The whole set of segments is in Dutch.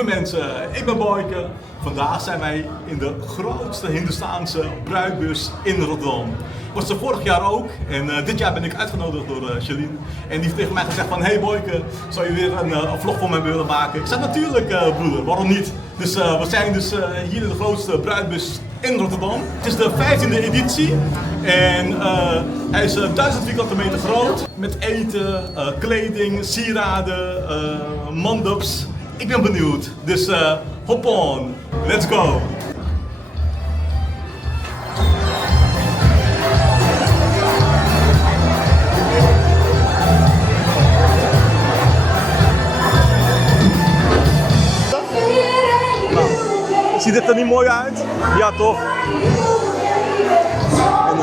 Lieve mensen, ik ben Boyke. Vandaag zijn wij in de grootste Hindoestaanse bruidbus in Rotterdam. Was er vorig jaar ook en dit jaar ben ik uitgenodigd door Charlene. En die heeft tegen mij gezegd van, hey Boyke, zou je weer een vlog voor mij willen maken? Ik zei natuurlijk broeder, waarom niet? Dus we zijn dus hier in de grootste bruidbus in Rotterdam. Het is de 15e editie en hij is 1000 vierkante meter groot. Met eten, kleding, sieraden, mandaps. Ik ben benieuwd, dus hop on, let's go! Ziet het er niet mooi uit? Ja toch? En,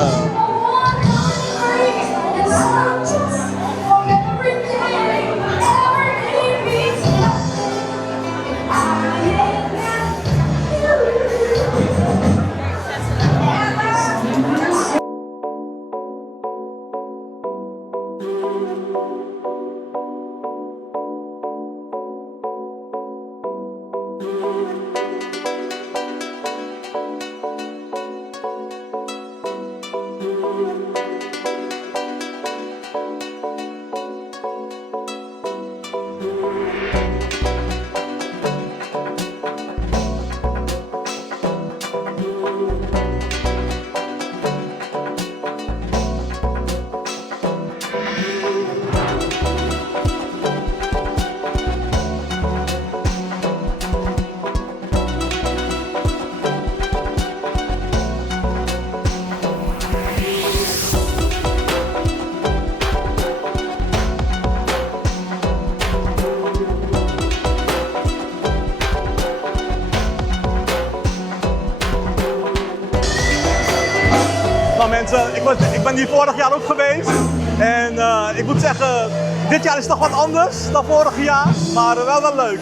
Nou mensen, ik ben hier vorig jaar ook geweest en ik moet zeggen, dit jaar is het toch wat anders dan vorig jaar, maar wel leuk.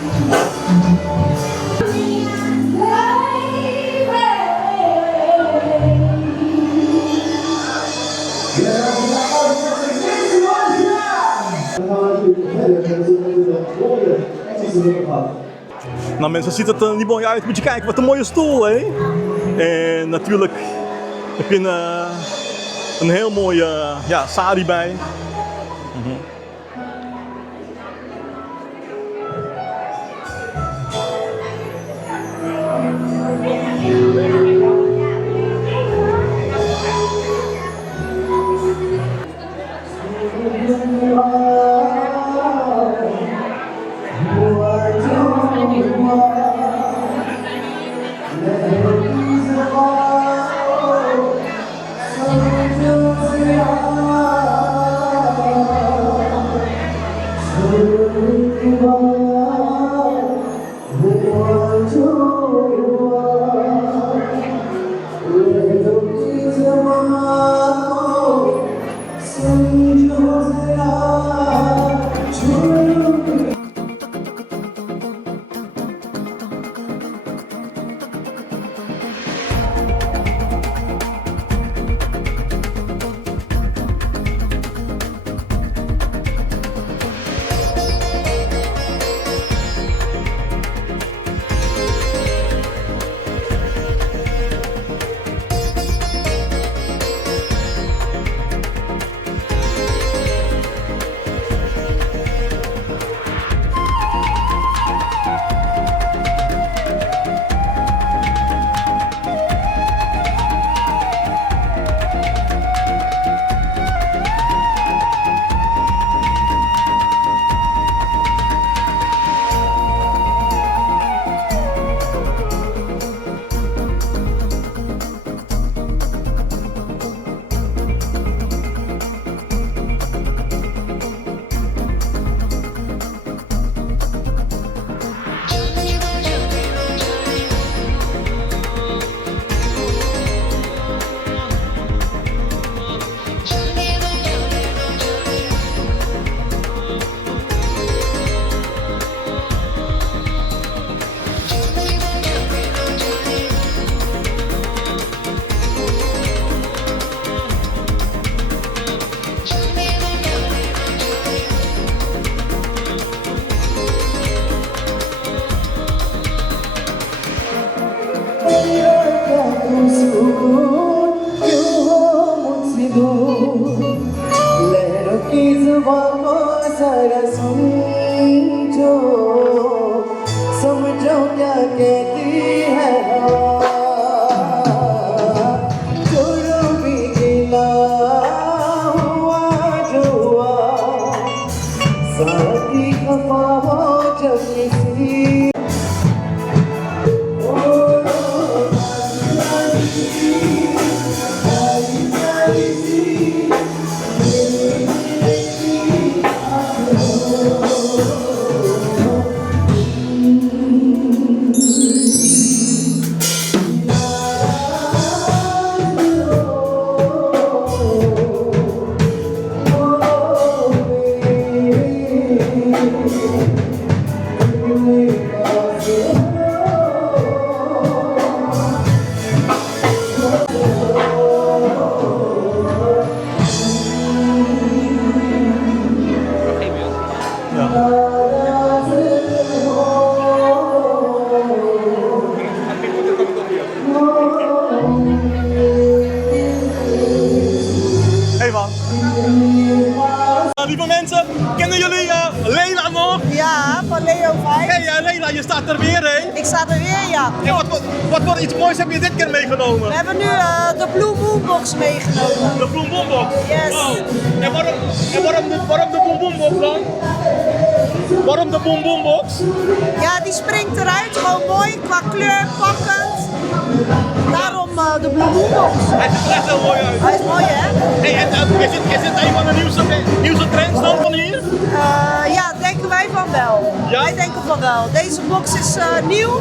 Nou mensen, ziet het er niet mooi uit, moet je kijken, wat een mooie stoel hè. En natuurlijk heb je een heel mooie sari bij. staat er weer, hè? Ik sta er weer, ja. En wat voor iets moois heb je dit keer meegenomen? We hebben nu de Blue Moon Box meegenomen. De Blue Moon Box? Yes. Wow. En waarom de Boom Boom Box dan? Waarom de Boom Boom Box? Ja, die springt eruit. Gewoon mooi, qua kleur, pakkend. Daarom de Blue Moon Box. Hij ziet er echt heel mooi uit. Hij is mooi, hè? Hey, en is dit een van de nieuwste trends dan van hier? Ja, denken wij van wel. Ja? Wij denken van wel. Deze box is nieuw.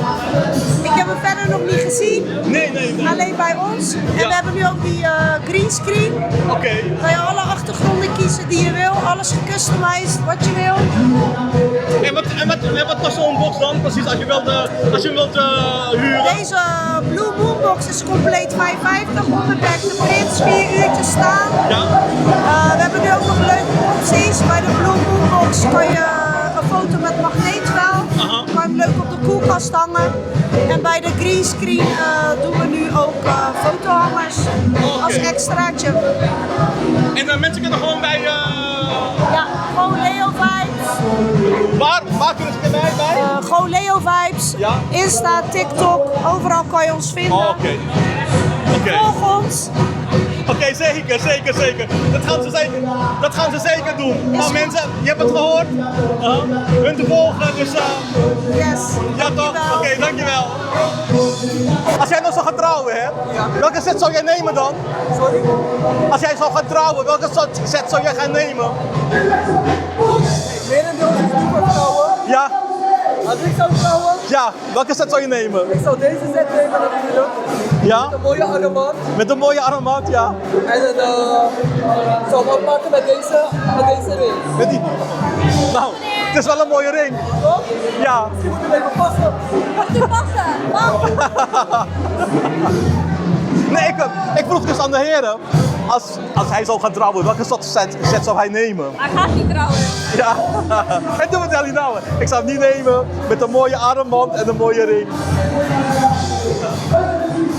Ik heb hem verder nog niet gezien. Nee. Alleen bij ons. En Ja. we hebben nu ook die green screen. Oké. Kan je alle achtergronden kiezen die je wil. Alles gecustomized, wat je wil. En wat kost zo'n box dan precies als je wilt huren? Deze Blue Moon Box is compleet 5,50. Onbeperkte prints, 4 uurtjes staan. Ja? We hebben nu ook nog leuke opties. Bij de Blue Moon Box kan je een foto met magneetveld. Aha. Kan je hem leuk op de koelkast hangen. En bij de green screen doen we nu ook fotohangers als extraatje. En mensen kunnen gewoon bij... Ja, gewoon Leo Vibes. Waar kunnen ze erbij bij? Gewoon Leo Vibes. Ja. Insta, TikTok, overal kan je ons vinden. Oh, oké. Volg ons. Oké, zeker. Dat gaan ze zeker doen. Nou mensen, je hebt het gehoord. Hun te volgen, dus Yes. ja toch? Dankjewel. Oké, dankjewel. Als jij nog zou gaan trouwen, hè? Welke set zou jij nemen dan? Sorry? Als jij zou gaan trouwen, welke set zou jij gaan nemen? Merendeel is niet voor trouwen. Ja? Als ik zou trouwen, Ja, welke set zou je nemen? ik zou deze set nemen natuurlijk. Ja? Een mooie armband. Met een mooie armband, ja? En dan zou ik opmaken met deze ring. Met die... Nou, het is wel een mooie ring. Toch? Ja. Die moet even passen. Nee, ik vroeg dus aan de heren, als hij zou gaan trouwen, welke soort set zou hij nemen? Hij gaat niet trouwen. Ja, en toen vertel hij nou, ik zou het niet nemen met een mooie armband en een mooie ring.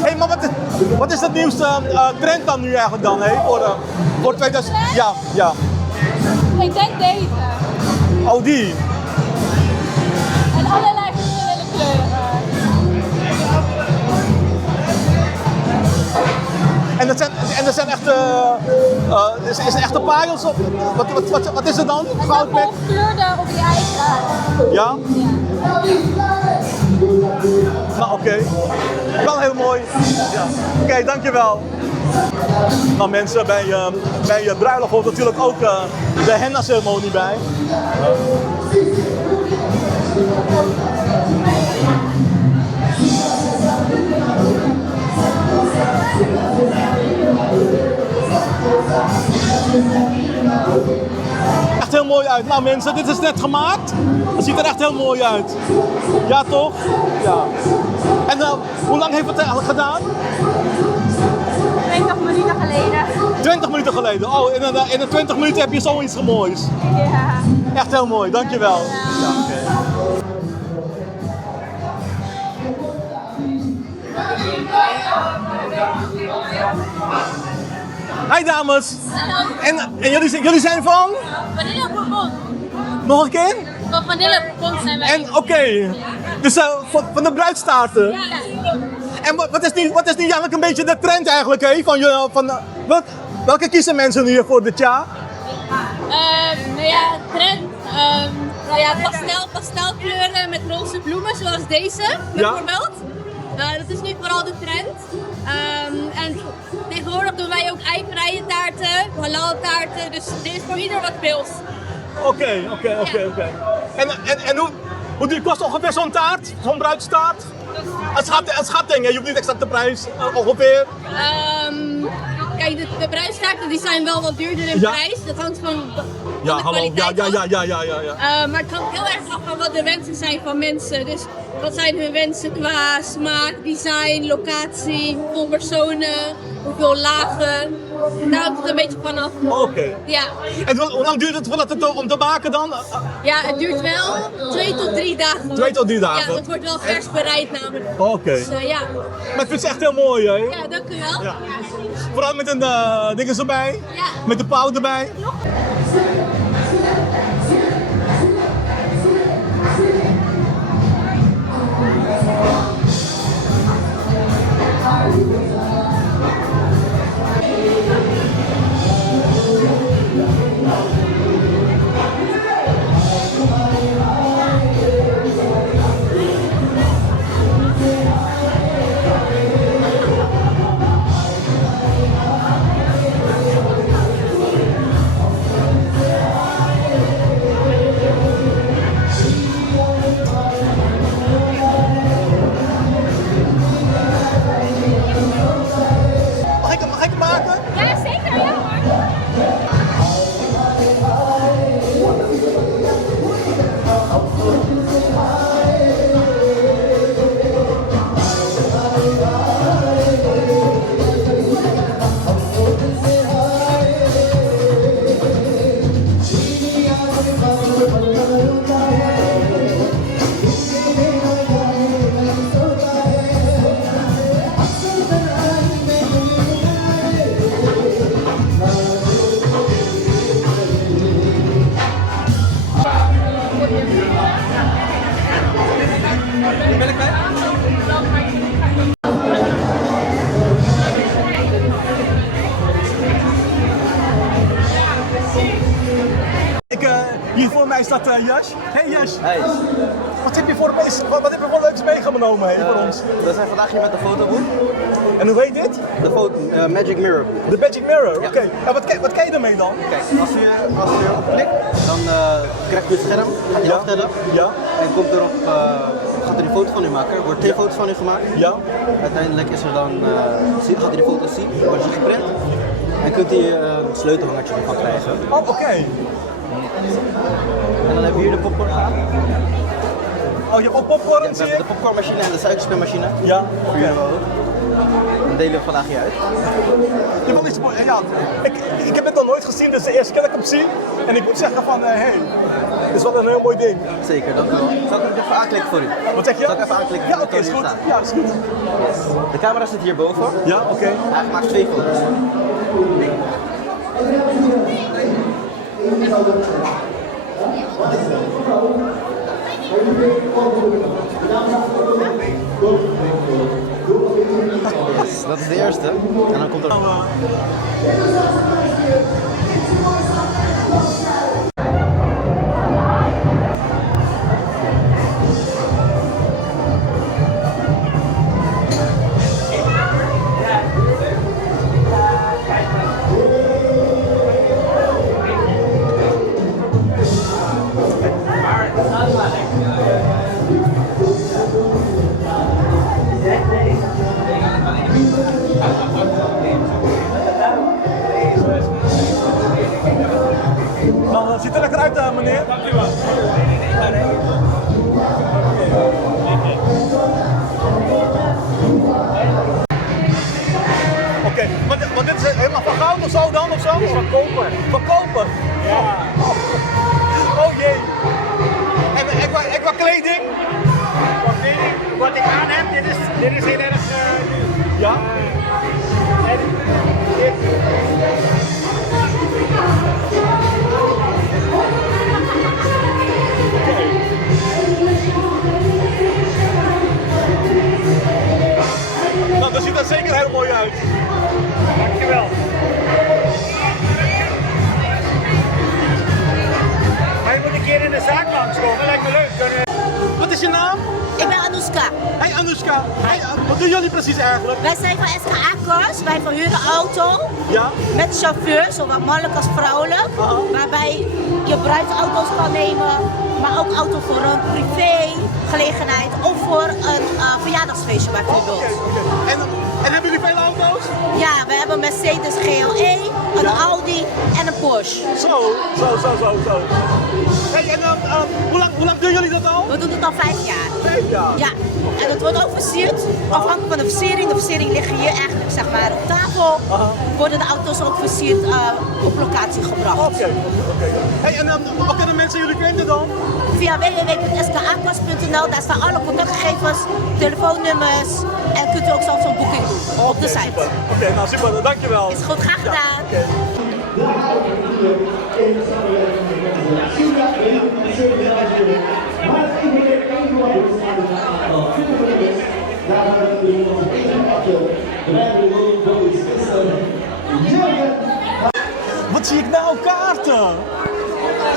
Hé, hey, maar wat is het nieuwste trend dan nu eigenlijk dan, hè? Voor 2000... Ja. Ik denk deze. Oh, die. En allerlei verschillende kleuren. En dat zijn echt, is het echte parels op? Wat is het dan? En Goud dan met... volgekleurde op je eigen. Ja? Nou, oké. Wel heel mooi. Ja. Oké, dankjewel. Nou mensen, bij bruiloft hoort natuurlijk ook de henna-ceremonie bij. Echt heel mooi uit. Nou mensen, dit is net gemaakt. Het ziet er echt heel mooi uit. Ja toch? Ja. En hoe lang heeft het eigenlijk gedaan? 20 minuten geleden. 20 minuten geleden. Oh, in de 20 minuten heb je zoiets moois. Ja. Echt heel mooi, dankjewel. Ja, Hi dames. Hallo. En jullie zijn van? Vanille Bourbon. Nog een keer? Van Vanille Bourbon zijn wij. En oké. Dus van de bruidstaarten. Ja. En wat is nu eigenlijk een beetje de trend eigenlijk, hè? Welke kiezen mensen nu voor dit jaar? Nou ja, trend. Nou ja, pastelkleuren met roze bloemen zoals deze bijvoorbeeld. Dat is nu vooral de trend. En tegenwoordig doen wij ook eikenvrije taarten, halal taarten, dus dit is voor ieder wat pils. Oké. En hoe duur kost ongeveer zo'n taart? Zo'n bruidstaart? Een schatting, hè? Je hoeft niet exact de prijs, ongeveer. Kijk, de bruidstaarten die zijn wel wat duurder in prijs. Dat hangt van Ja, de hallo. kwaliteit af. Ja. Maar het hangt heel erg af van wat de wensen zijn van mensen. Dus wat zijn hun wensen qua smaak, design, locatie, hoeveel personen, hoeveel lagen. Daar hangt het een beetje vanaf. Oké. Ja. En hoe lang duurt het voordat het om te maken dan? Ja, het duurt wel 2 tot 3 dagen. 2 tot 3 dagen? Ja, het wordt wel vers bereid namelijk. Oké. Dus ja. Maar ik vind het echt heel mooi, hè? Ja, dank u wel. Ja. Vooral met een dinges erbij. Ja. Met de pauw erbij. Ben ik mee? Hier voor mij staat Jas. Hey Jas, Hey, wat heb je voor leuks meegenomen voor ons? we zijn vandaag hier met de fotoboek. En hoe heet dit? De Magic Mirror. De Magic Mirror, Ja. oké. En wat kan je ermee dan? Kijk, als je erop klikt, dan krijg je het scherm, gaat hij aftellen. Ja. En gaat er een foto van u maken. Er worden 2 foto's van u gemaakt. Ja. Uiteindelijk is er dan, gaat hij de foto's zien, wordt ze geprint. En kunt u een sleutelhangertje ervan krijgen. Oh, oké. En dan hebben we hier de popcorn gehad. Oh, je hebt ook popcorn, We zie hebben ik? de popcornmachine en de suikerspinmachine. Ja, Voor jullie wel. Dan delen we vandaag hier uit. Je wil iets moois. Ja, ik heb het nog nooit gezien, dus de eerste keer dat ik hem zie. En ik moet zeggen van, hey, dit is wel een heel mooi ding. Zeker, dank u wel. Zal ik hem even aanklikken voor u? Wat zeg je? Zal ik even aanklikken Ja, voor oké, de is foto goed. die er staat? Ja, is goed. Yes. De camera zit hierboven. Ja, oké. Hij maakt 2 foto's. Yes, dat is de eerste. En dan komt er... Nou, dat ziet er lekker uit, meneer. Dank u wel. Oké, maar dit is helemaal van goud of zo dan? Of zo? Dit is van koper. Van koper? Ja. Oh jee. En qua kleding? Qua kleding, wat ik aan heb, dit is heel erg duur. Ja. En dit, Nou, dat ziet er zeker heel mooi uit. dankjewel. Maar je moet een keer in de zaak langskomen, lijkt me leuk. Wat is je naam? Ik ben Anouska. Hey Anouska. Hey, wat doen jullie precies eigenlijk? Wij zijn van SKA Cars. Wij verhuren auto Ja. met chauffeur, zowel mannelijk als vrouwelijk. Aha. Waarbij je bruidsauto's kan nemen, maar ook auto voor een privé gelegenheid of voor een verjaardagsfeestje bijvoorbeeld. Oké. En hebben jullie veel auto's? Ja, we hebben een Mercedes GLE, een Ja. Audi en een Porsche. Zo. Hey, en hoe lang doen jullie dat al? We doen het al 5 jaar. 5 jaar. Ja, en het wordt ook versierd, afhankelijk van de versiering. De versiering ligt hier eigenlijk zeg maar op tafel. Aha. Worden de auto's ook versierd op locatie gebracht. Oké. Hey, en wat kunnen mensen jullie vinden dan? Via www.skaakwas.nl, daar staan alle contactgegevens, telefoonnummers en kunt u ook zelfs een boeking doen op de site. Super. Oké, nou super, dankjewel. Is goed, graag gedaan. Oké. Wat zie ik nou? Kaarten!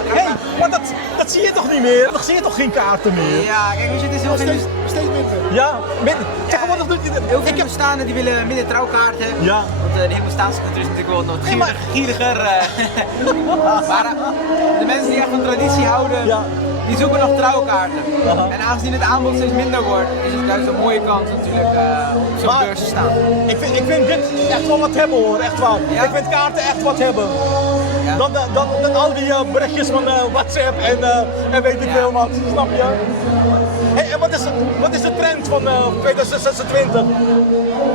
Hé, maar dat zie je toch niet meer? Dan zie je toch geen kaarten meer? Ja, kijk, weet je, het is heel steeds minder. Ja, tegenwoordig doet je Heel veel bestaanden die willen minder trouwkaarten. Ja. Want de hele bestaanscultuur is natuurlijk wel wat Nee, maar- gieriger. Maar de mensen die echt van traditie houden, Ja. die zoeken nog trouwkaarten. Aha. En aangezien het aanbod steeds minder wordt, is het juist een mooie kans natuurlijk op zo'n Maar- beurs te staan. Ik vind dit echt wel wat hebben hoor, echt waar. Ja? Ik vind kaarten echt wat hebben. Ja. Dan al die berichtjes van WhatsApp en weet ik Ja. veel wat, snap je? Hey, en wat is de trend van 2026?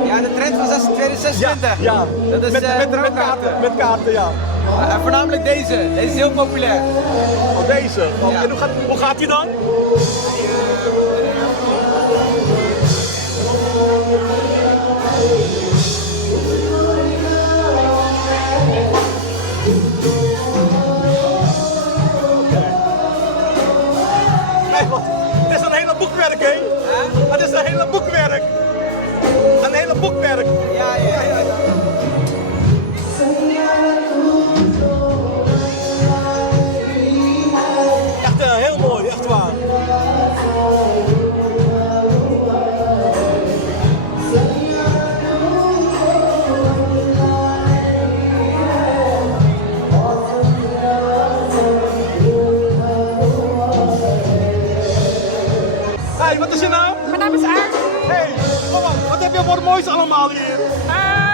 Ja, de trend van 2026. Ja, Dat is met trouwkaarten. kaarten. Met kaarten, ja. Voornamelijk deze. Deze is heel populair. Oh, deze. Oh, Ja. en hoe gaat die dan? Kijk wat, het is een hele boekwerk, hè? boekmerk. Ja. Echt heel mooi, echt waar. Hey, wat is je naam? Mijn naam is Aart. Hey, mama, wat heb je voor moois allemaal hier?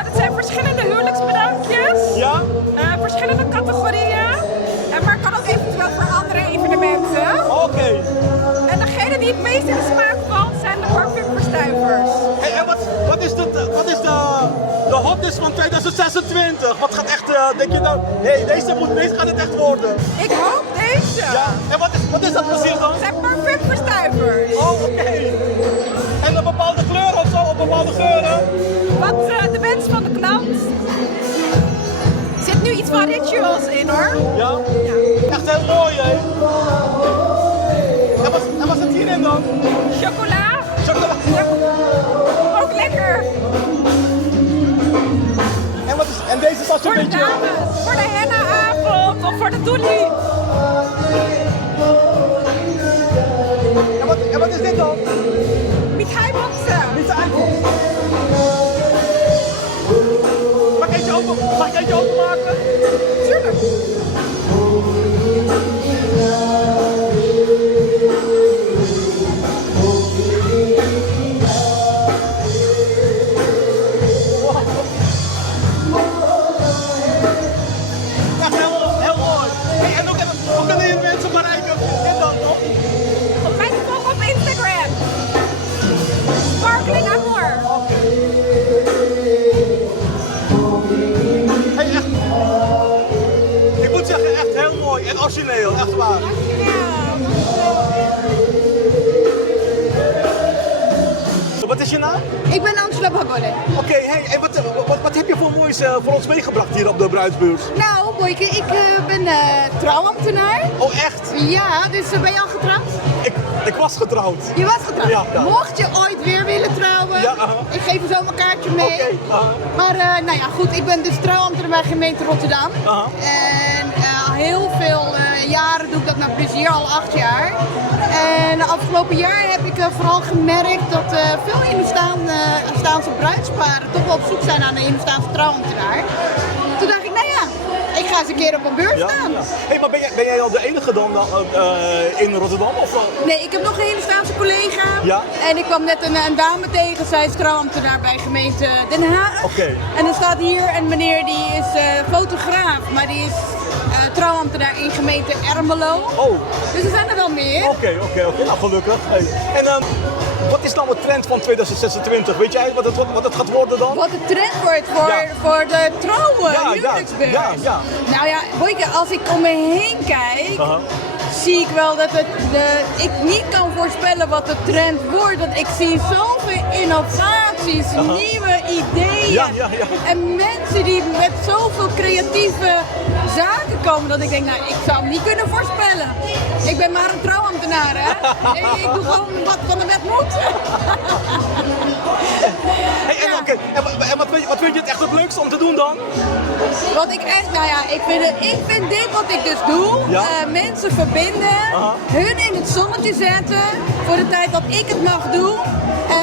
Dat zijn verschillende huwelijksbedankjes. Ja? Verschillende categorieën. Maar kan ook eventueel voor andere evenementen. Oké. En degene die het meest in de smaak valt zijn de parfumverstuivers. Hey, en wat is de hotness van 2026? Wat gaat echt, denk je nou, hey, deze gaat het echt worden? Ik hoop deze. Ja, en wat is dat precies dan? Het zijn parfumverstuivers. Oh, oké. En een bepaalde kleur of zo, of bepaalde geuren? Wat de wens van de klant. Er zit nu iets van rituals in hoor. Ja? Echt heel mooi, hè? En wat zit hierin dan? Chocola. Chocola. Ja. Ook lekker. En deze was Voor een de beetje... dames. Voor de henna-avond of voor de doelie. En wat is dit dan? Mithai-boxen. Mag ik eentje openmaken? Tuurlijk. Echt heel mooi. Hey, en hoe kunnen je mensen bereiken? Dit dan toch? Op mij te volgen op Instagram. Sparkling Amor. Hey, echt. Ik moet zeggen, echt heel mooi en origineel, echt waar. Wat is je naam? Ik ben Angela Bagode. Oké, hey, en wat heb je voor moois voor ons meegebracht hier op de bruidsbeurs? Nou, Boyke, ik ben trouwambtenaar. Oh, echt? Ja, dus ben je al getrouwd? Ik was getrouwd. Je was getrouwd? Ja. Mocht je ooit weer willen trouwen, Ja, ik geef je zo mijn kaartje mee. Oké, Maar nou ja, goed, ik ben dus trouwambtenaar bij gemeente Rotterdam. En heel veel jaren doe ik dat naar plezier, al 8 jaar. En de afgelopen jaar heb ik vooral gemerkt dat veel Hindoestaanse bruidsparen toch wel op zoek zijn naar een Hindoestaanse trouwambtenaar. Toen dacht ik, nou ja, ik ga eens een keer op een beurs staan. Hey, maar ben jij al de enige dan in Rotterdam? Of? Nee, ik heb nog een Hindoestaanse collega. Ja? En ik kwam net een dame tegen, zij is trouwambtenaar bij gemeente Den Haag. Oké. En er staat hier een meneer die is fotograaf, maar die is trouwambtenaar in gemeente Ermelo. Oh. Dus er zijn er wel meer. Oké, nou gelukkig. Hey. En wat is dan de trend van 2026? Weet jij wat het gaat worden dan? Wat de trend wordt voor de trouwen, huwelijksbeurs. Ja. Nou ja, Boyke, als ik om me heen kijk, zie ik wel dat ik niet kan voorspellen wat de trend wordt. Want ik zie zoveel innovaties, nieuwe ideeën. Ja. En mensen die met zoveel creatieve zaken komen dat ik denk, nou, ik zou het niet kunnen voorspellen. Ik ben maar een trouwambtenaar, hè. Ik doe gewoon wat van de wet moet. Hey, en wat vind je het echt het leukste om te doen dan? Wat ik echt, nou ja, ik vind dit wat ik dus doe, mensen verbinden, hun in het zonnetje zetten voor de tijd dat ik het mag doen.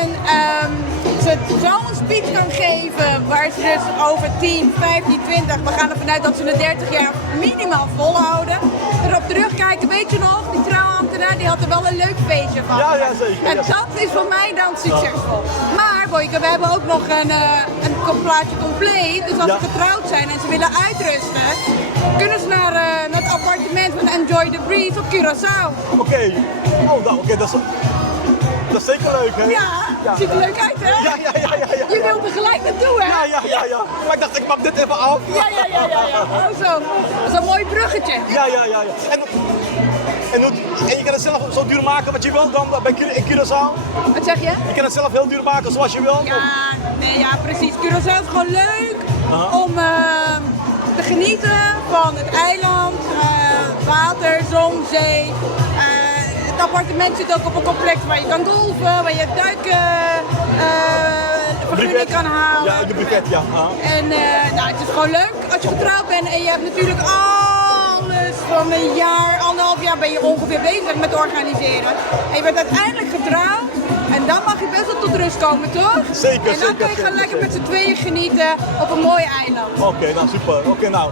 En ze zo'n speech kan geven waar ze dus over 10, 15, 20, we gaan ervan uit dat ze de 30 jaar minimaal volhouden. Erop terugkijken, weet je nog, die trouwambtenaar die had er wel een leuk feestje van. Ja, zeker. En dat is voor mij dan succesvol. Maar Boyke, we hebben ook nog een plaatje compleet. Dus als ze getrouwd zijn en ze willen uitrusten, kunnen ze naar het appartement van Enjoy the Breeze op Curaçao. Oké. Dat is zeker leuk, hè? Ja, ziet er leuk uit, hè? Ja. Je wilt er gelijk naartoe, hè? Ja. Maar ik dacht, ik maak dit even af. Ja. Oh, zo. Dat is een mooi bruggetje. Ja. En je kan het zelf zo duur maken wat je wil dan in Curaçao? Wat zeg je? Je kan het zelf heel duur maken zoals je wil? Ja, precies. Curaçao is gewoon leuk om te genieten van het eiland, water, zon, zee. Het appartement zit ook op een complex waar je kan golven, waar je vergunning kan halen. Ja, de buffet, ja. En nou, het is gewoon leuk als je getrouwd bent en je hebt natuurlijk alles van een jaar, 1,5 jaar ben je ongeveer bezig met organiseren. En je bent uiteindelijk getrouwd en dan mag je best wel tot rust komen, toch? Zeker, en dan kun je gewoon lekker met z'n tweeën genieten op een mooi eiland. Oké, nou super. Oké, nou.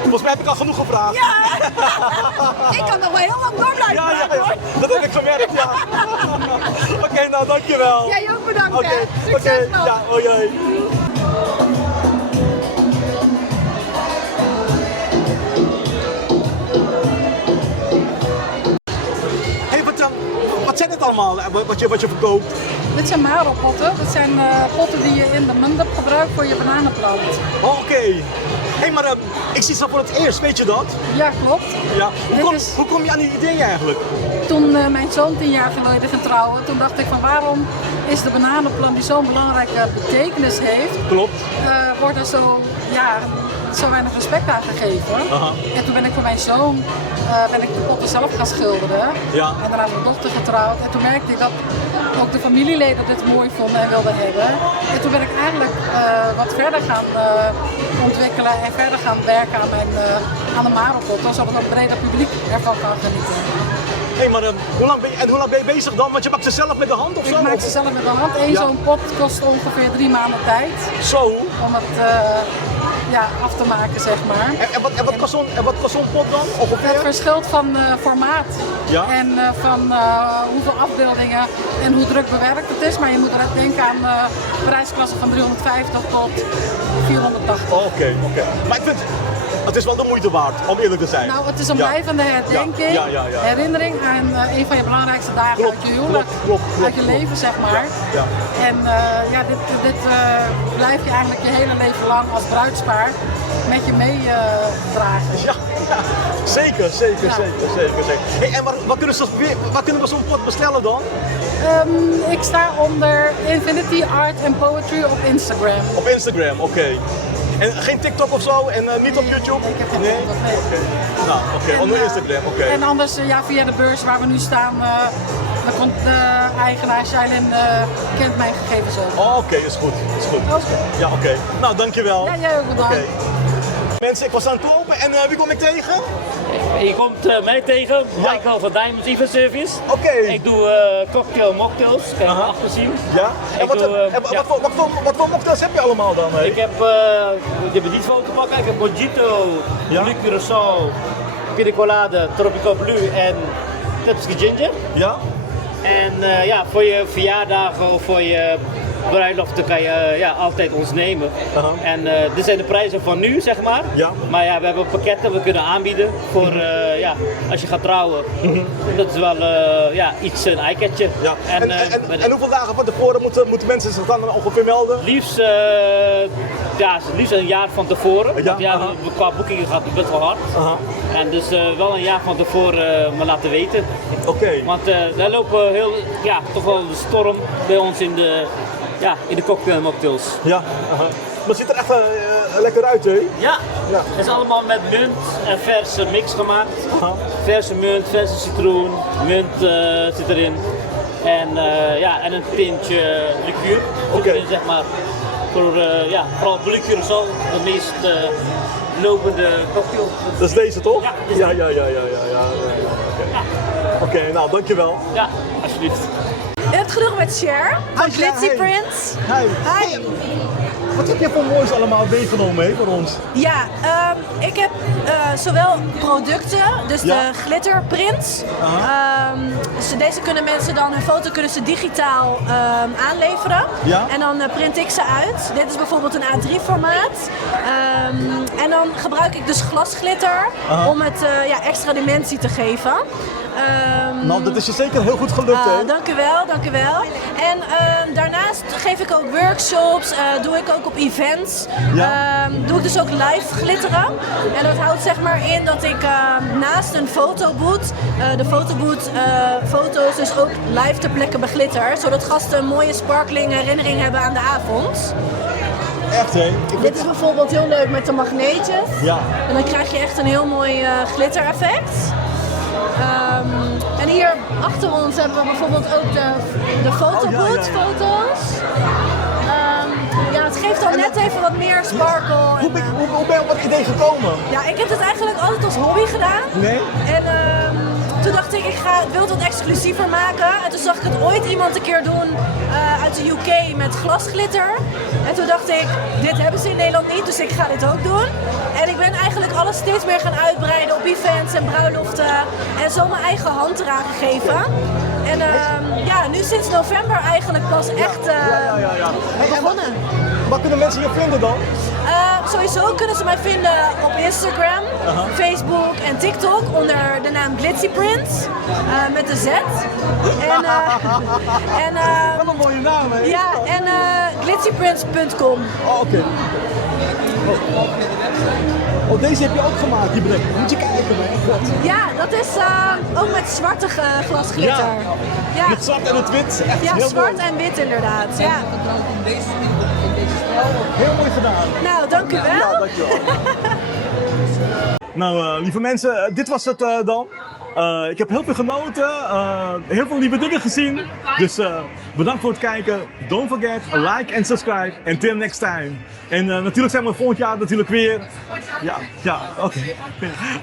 Volgens mij heb ik al genoeg gevraagd. Ja! Ik kan nog wel heel lang door blijven praten, hoor. Dat heb ik gemerkt, ja. Oké, nou dankjewel. Jij ook bedankt, Oké, hè. Succes nog. ja, hoi. Hey, wat zijn het allemaal wat je verkoopt? Dit zijn marelpotten. Dat zijn potten die je in de mandap gebruikt voor je bananenplant. Oh, oké. Hé, maar ik zie ze voor het eerst, weet je dat? Ja, klopt. Ja. Hoe kom je aan die ideeën eigenlijk? Toen mijn zoon 10 jaar geleden ging trouwen, toen dacht ik van waarom is de bananenplant die zo'n belangrijke betekenis heeft, klopt. Wordt er zo weinig respect aan gegeven. En toen ben ik voor mijn zoon de potten zelf gaan schilderen. Ja. En daarna is mijn dochter getrouwd. En toen merkte ik dat ook de familieleden dit mooi vonden en wilden hebben. En toen ben ik eigenlijk wat verder gaan ontwikkelen en verder gaan werken aan de marelpotten, zodat ook een breder publiek ervan kan genieten. Hé, maar hoe lang ben je bezig dan? Want je maakt ze zelf met de hand of zo? Ik maak ze zelf met de hand. Eén zo'n pot kost ongeveer 3 maanden tijd. Zo? Om het af te maken, zeg maar. En wat kost zo'n pot dan? Ongeveer? Het verschilt van formaat en van hoeveel afbeeldingen en hoe druk bewerkt het is. Maar je moet eruit denken aan prijsklassen van 350 tot 480. Oké. Maar ik vind het is wel de moeite waard, om eerlijk te zijn. Nou, het is een blijvende herdenking, herinnering aan een van je belangrijkste dagen uit je huwelijk, uit je leven, zeg maar. Ja. En dit blijf je eigenlijk je hele leven lang als bruidspaar met je meedragen. Ja, zeker. Hey, en waar kunnen we zo'n pot bestellen dan? Ik sta onder Infinity Art and Poetry op Instagram. Op Instagram, oké. En geen TikTok of zo en niet op YouTube? Ik heb geen TikTok, nee. Nou, oké, onder Instagram, oké. En anders via de beurs waar we nu staan, dan komt de eigenaar Shailin kent mijn gegevens ook. Oh, oké, is goed. Ja, oké. Nou, dankjewel. Ja, jij ook bedankt. Okay. Mensen, ik was aan het lopen en wie kom ik tegen? Je komt mij tegen, Michael van Diamonds Event Service. Oké. Ik doe cocktail mocktails, kan je achter zien. Ja? En wat voor mocktails heb je allemaal dan? Ik heb, je hebt niet foto pakken, ik heb Mojito, Blue Curaçao, Pina Colada, Tropical Blue en Tepsi Ginger. Ja? En voor je verjaardagen of voor je bruiloften kan je altijd ons nemen. En dit zijn de prijzen van nu, zeg maar. Ja. Maar we hebben pakketten we kunnen aanbieden voor als je gaat trouwen. Dat is wel een eye-catcher. Ja. En hoeveel dagen van tevoren moeten mensen zich dan ongeveer melden? Liefst een jaar van tevoren. Qua boekingen gaat het best wel hard. En dus wel een jaar van tevoren me laten weten. Oké. Want daar lopen toch wel de storm bij ons in de cocktail en mocktails. Ja, maar het ziet er echt lekker uit, hè? Ja, het is allemaal met munt en verse mix gemaakt. Verse munt, verse citroen, munt zit erin. En een pintje liqueur zit erin, zeg maar. Vooral Blue Curaçao, de meest lopende cocktail. Dat is deze toch? Ja. Ja. Oké, nou dankjewel. Ja, alsjeblieft. Het genoeg met Cher van Glitzy Prince. Hi. Wat heb je voor moois allemaal meegenomen voor ons? Ja, ik heb zowel producten, dus de glitterprints. Deze kunnen mensen dan, hun foto kunnen ze digitaal aanleveren. Ja? En dan print ik ze uit. Dit is bijvoorbeeld een A3 formaat. En dan gebruik ik dus glasglitter om het extra dimensie te geven. Nou, dat is je zeker heel goed gelukt, hè? Dank u wel. En daarnaast geef ik ook workshops, doe ik ook op events. Doe ik dus ook live glitteren. En dat houdt zeg maar in dat ik naast een fotoboot, de fotoboot foto's dus ook live ter plekke beglitter. Zodat gasten een mooie sparkling herinnering hebben aan de avond. Echt, hè? Dit is bijvoorbeeld heel leuk met de magneetjes. Ja. En dan krijg je echt een heel mooi glitter effect. En hier achter ons hebben we bijvoorbeeld ook de fotoboot, foto's. Ja, het geeft dan net even wat meer sparkle. Hoe ben je op dat idee gekomen? Ja, ik heb het eigenlijk altijd als hobby gedaan. Nee? En toen dacht ik wil het wat exclusiever maken. En toen zag ik het ooit iemand een keer doen uit de UK met glasglitter. En toen dacht ik, dit hebben ze in Nederland niet, dus ik ga dit ook doen. En ik ben eigenlijk alles steeds meer gaan uitbreiden op events en bruiloften. En zo mijn eigen hand eraan gegeven. En ja, nu sinds november eigenlijk pas echt begonnen. Waar kunnen mensen je vinden dan? Sowieso kunnen ze mij vinden op Instagram, Facebook en TikTok onder de naam Glitzy Prints met de Z. Wat een mooie naam, hè? Ja, en glitzyprints.com. Oh, oké. Oh, deze heb je ook gemaakt, die blik. Moet je kijken, man. God. Ja, dat is ook met zwarte glasglitter. Ja. Met zwart en het wit. Echt ja, heel zwart mooi. en wit inderdaad. Ja. Heel mooi gedaan. Nou, dank u wel. Ja, dankjewel. Nou, lieve mensen, dit was het dan. Ik heb heel veel genoten, heel veel nieuwe dingen gezien. Dus bedankt voor het kijken. Don't forget, like en subscribe. Until next time. En natuurlijk zijn we volgend jaar natuurlijk weer. Ja, oké.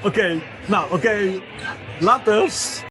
Oké, nou oké. Laters.